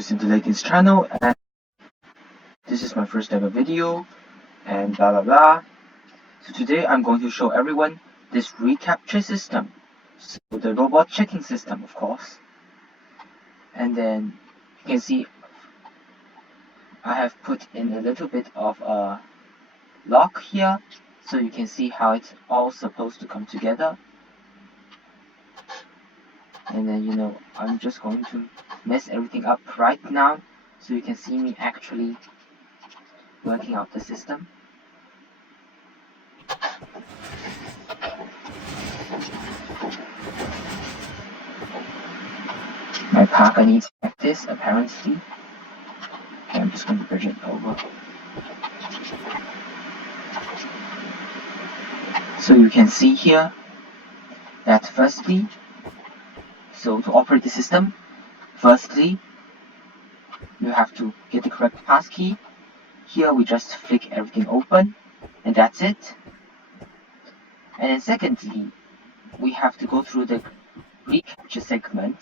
introducing to this channel, and this is my first ever video, and blah blah blah. So today I'm going to show everyone this ReCAPTCHA system, so the robot checking system, of course. And then you can see I have put in a little bit of a lock here, so you can see how it's all supposed to come together. And then I'm just going to mess everything up right now so you can see me actually working out the system. My Parker needs practice apparently. Okay, I'm just going to bridge it over. So you can see here that firstly, so to operate the system, firstly you have to get the correct passkey. Here we just flick everything open and that's it. And then secondly, we have to go through the ReCAPTCHA segment.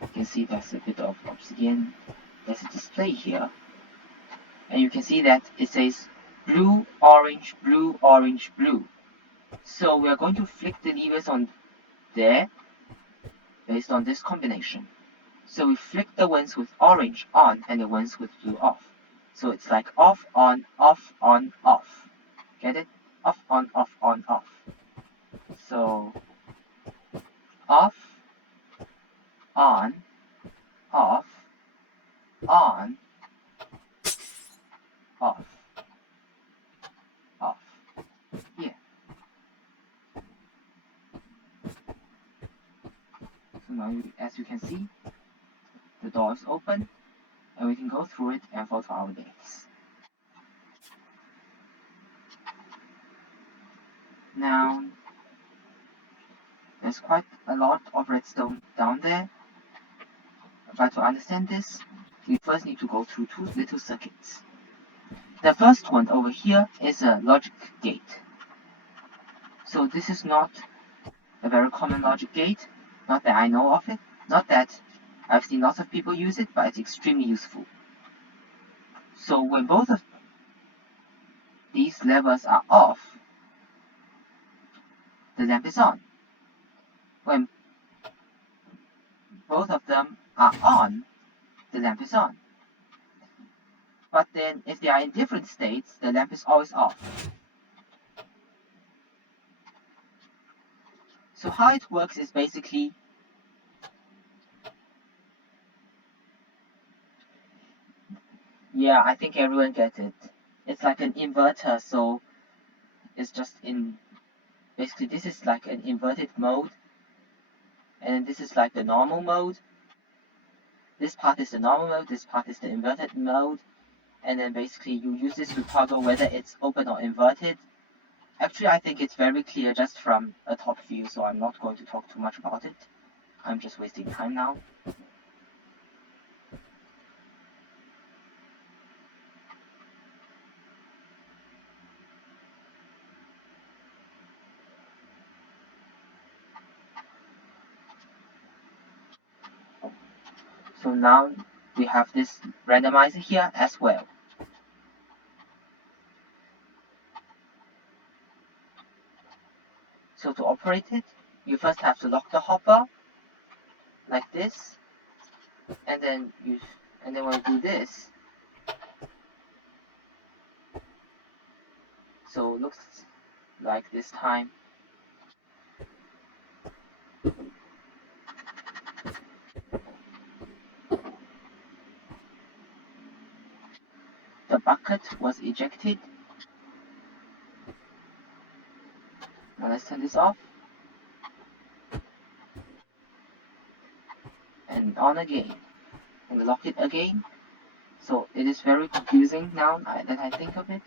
You can see there's a bit of obsidian. There's a display here. And you can see that it says blue, orange, blue, orange, blue. So we are going to flick the levers on there based on this combination. So we flick the ones with orange on and the ones with blue off. So it's like off, on, off, on, off. Get it? Off, on, off, on, off. So off, on, off, on, off, off. Yeah. So now, as you can see, the door is open, and we can go through it and photo our days. Now, there's quite a lot of redstone down there, but to understand this, we first need to go through two little circuits. The first one over here is a logic gate. So this is not a very common logic gate, not that I know of it, not that I've seen lots of people use it, but it's extremely useful. So when both of these levers are off, the lamp is on. When both of them are on, the lamp is on. But then if they are in different states, the lamp is always off. So how it works is basically I think everyone gets it. It's like an inverter, so it's just in basically this is like an inverted mode, and this is like the normal mode. This part is the normal mode, this part is the inverted mode, and then basically you use this to toggle whether it's open or inverted. Actually, I think it's very clear just from a top view, so I'm not going to talk too much about it. I'm just wasting time now. So now we have this randomizer here as well. So to operate it, you first have to lock the hopper like this, and then when you do this, so it looks like this time. The bucket was ejected. Now let's turn this off. And on again. And lock it again. So it is very confusing now that I think of it.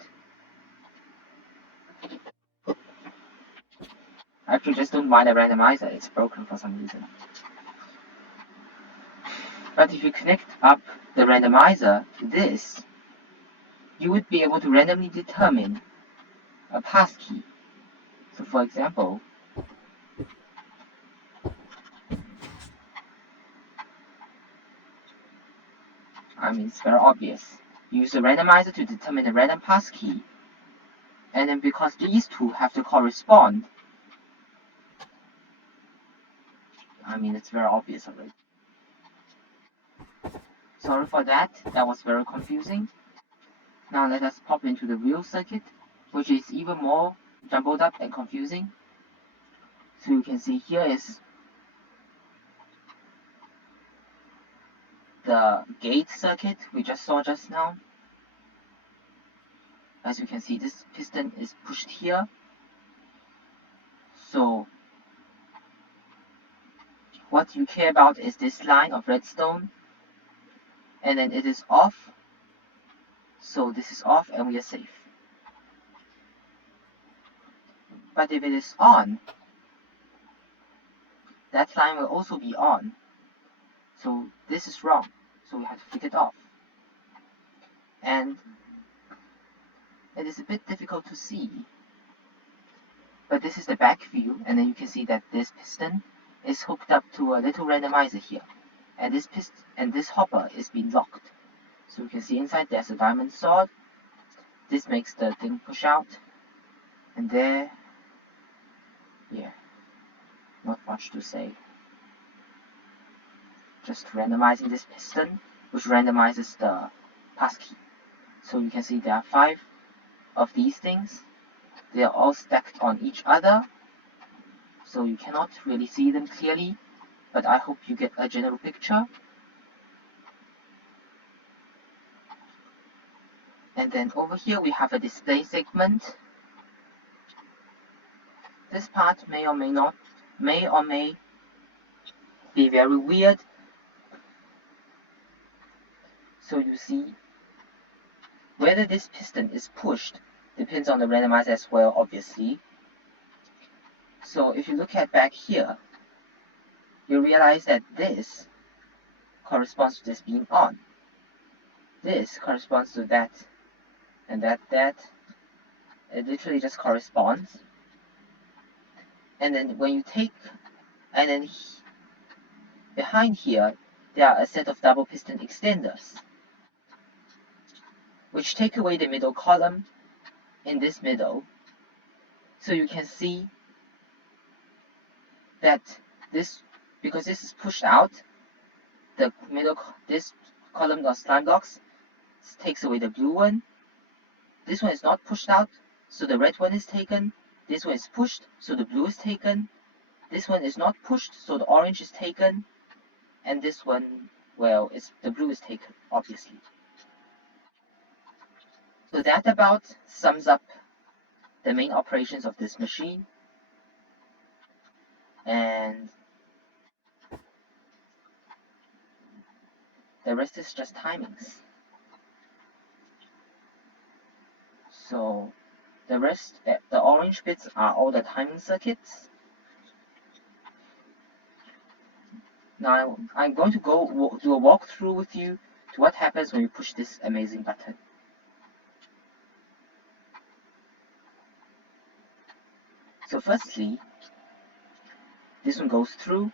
Actually, just don't mind the randomizer, it's broken for some reason. But if you connect up the randomizer to this, you would be able to randomly determine a passkey. So for example, it's very obvious. Use the randomizer to determine the random passkey. And then because these two have to correspond, it's very obvious already. Sorry for that, that was very confusing. Now let us pop into the real circuit, which is even more jumbled up and confusing. So you can see here is the gate circuit we just saw just now. As you can see, this piston is pushed here. So what you care about is this line of redstone, and then it is off. So this is off and we are safe. But if it is on, that line will also be on. So this is wrong. So we have to flick it off. And it is a bit difficult to see. But this is the back view, and then you can see that this piston is hooked up to a little randomizer here. And this piston and this hopper is being locked. So you can see inside there's a diamond sword. This makes the thing push out. And there, yeah, not much to say. Just randomizing this piston, which randomizes the passkey. So you can see there are 5 of these things. They are all stacked on each other, so you cannot really see them clearly, but I hope you get a general picture. And then over here we have a display segment. This part may or may be very weird. So you see, whether this piston is pushed depends on the randomizer as well, obviously. So if you look at back here, you realize that this corresponds to this being on. This corresponds to that, and that. It literally just corresponds. And then when you take, and then behind here, there are a set of double piston extenders, which take away the middle column in this middle. So you can see that this, because this is pushed out, the middle, this column of slime blocks takes away the blue one. This one is not pushed out, so the red one is taken. This one is pushed, so the blue is taken. This one is not pushed, so the orange is taken. And this one, well, the blue is taken, obviously. So that about sums up the main operations of this machine. And the rest is just timings. So the rest, the orange bits are all the timing circuits. Now I'm going to go do a walkthrough with you to what happens when you push this amazing button. So firstly, this one goes through,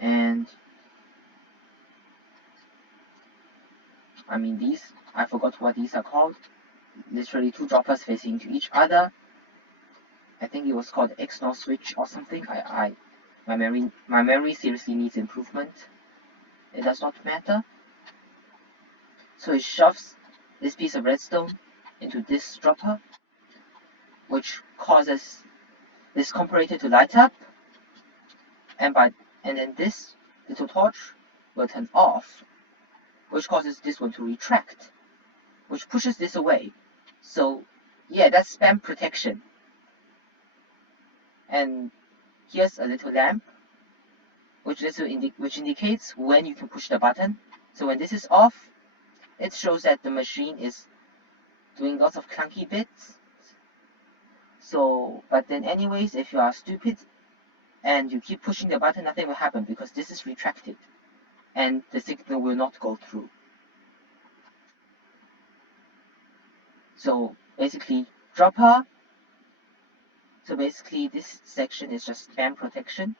and these, I forgot what these are called. Literally 2 droppers facing to each other. I think it was called XNOR switch or something. My memory seriously needs improvement. It does not matter. So it shoves this piece of redstone into this dropper, which causes this comparator to light up, and then this little torch will turn off, which causes this one to retract, which pushes this away. So yeah, that's spam protection. And here's a little lamp, which indicates when you can push the button. So when this is off, it shows that the machine is doing lots of clunky bits. So, but then anyways, if you are stupid and you keep pushing the button, nothing will happen because this is retracted and the signal will not go through. So basically, dropper. So basically, this section is just spam protection.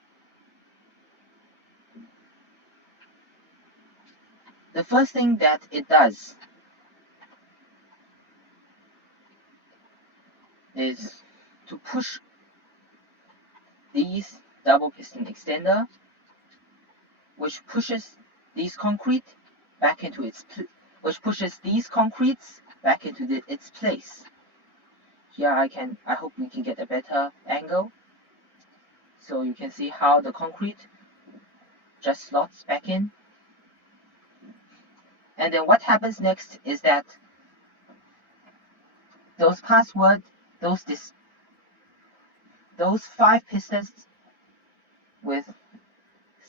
the first thing that it does is to push these double piston extender, which pushes these concrete back into its which pushes these concretes back into its place. Here I hope we can get a better angle, so you can see how the concrete just slots back in. And then what happens next is that those password, those 5 pistons with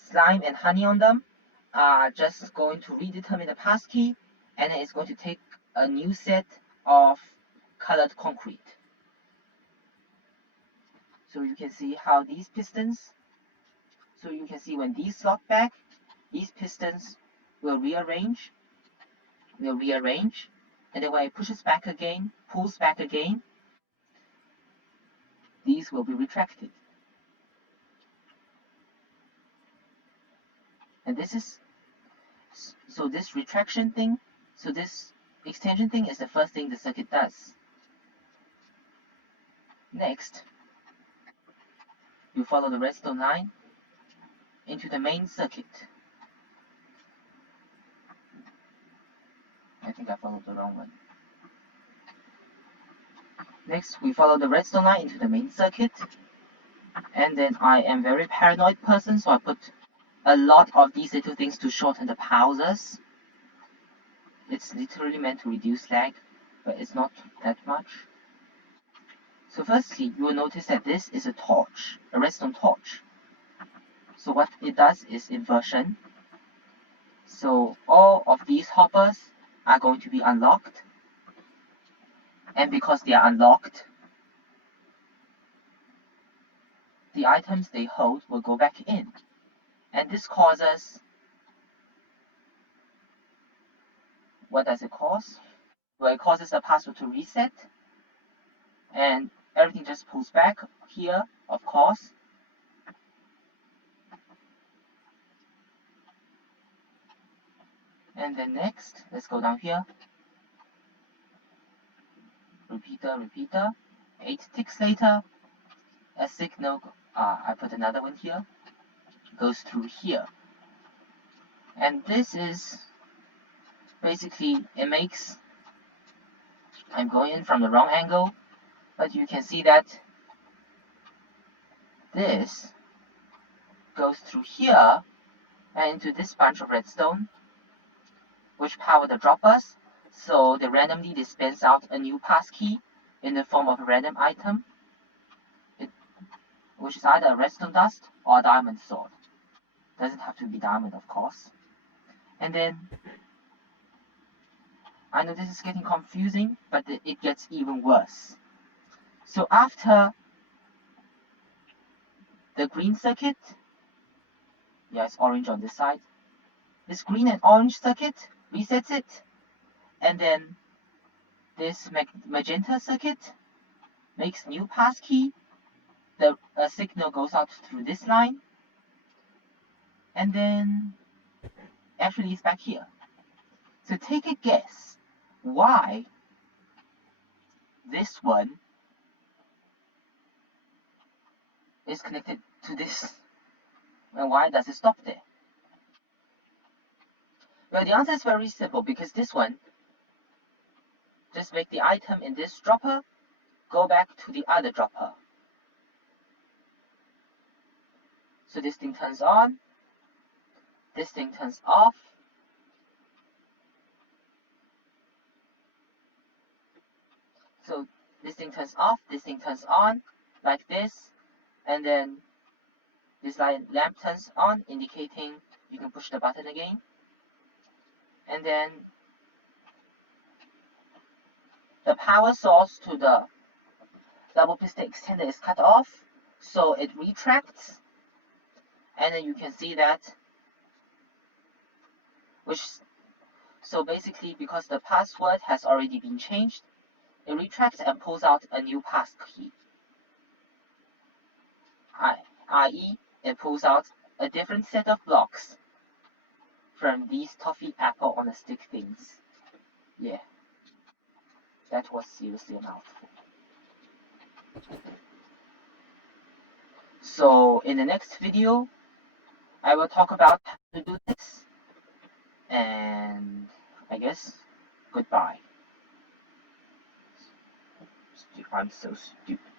slime and honey on them are just going to redetermine the passkey, and then it's going to take a new set of colored concrete. So you can see how these pistons, so you can see when these slot back, these pistons will rearrange, and then when it pushes back again, pulls back again, these will be retracted. And this is, so this retraction thing, so this extension thing is the first thing the circuit does. Next, you follow the redstone line into the main circuit. I think I followed the wrong one. Next, we follow the redstone line into the main circuit. And then I am very paranoid person, so I put a lot of these little things to shorten the pausers. It's literally meant to reduce lag, but it's not that much. So firstly, you will notice that this is a torch, a redstone torch. So what it does is inversion. So all of these hoppers are going to be unlocked. And because they are unlocked, the items they hold will go back in. And this causes, what does it cause? Well, it causes the password to reset, and everything just pulls back here, of course. And then next, let's go down here. Repeater. 8 ticks later, a signal, I put another one here, goes through here. And this is basically, it makes, I'm going in from the wrong angle, but you can see that this goes through here and into this bunch of redstone, which power the droppers, so they randomly dispense out a new passkey in the form of a random item, which is either a redstone dust or a diamond sword. Doesn't have to be diamond, of course. And then, I know this is getting confusing, but it gets even worse. So after the green circuit, yeah, it's orange on this side, this green and orange circuit resets it, and then this magenta circuit makes new passkey. The signal goes out through this line, and then actually it's back here. So take a guess why this one is connected to this, and why does it stop there? Well, the answer is very simple, because this one just make the item in this dropper go back to the other dropper. So this thing turns on, this thing turns off, so this thing turns off, this thing turns on, like this, and then this lamp turns on, indicating you can push the button again, and then the power source to the double piston extender is cut off, so it retracts, and then you can see that, so basically, because the password has already been changed, it retracts and pulls out a new passkey, i.e. it pulls out a different set of blocks from these toffee apple on a stick things. Yeah, that was seriously a mouthful. So in the next video, I will talk about how to do this, and I guess goodbye. I'm so stupid.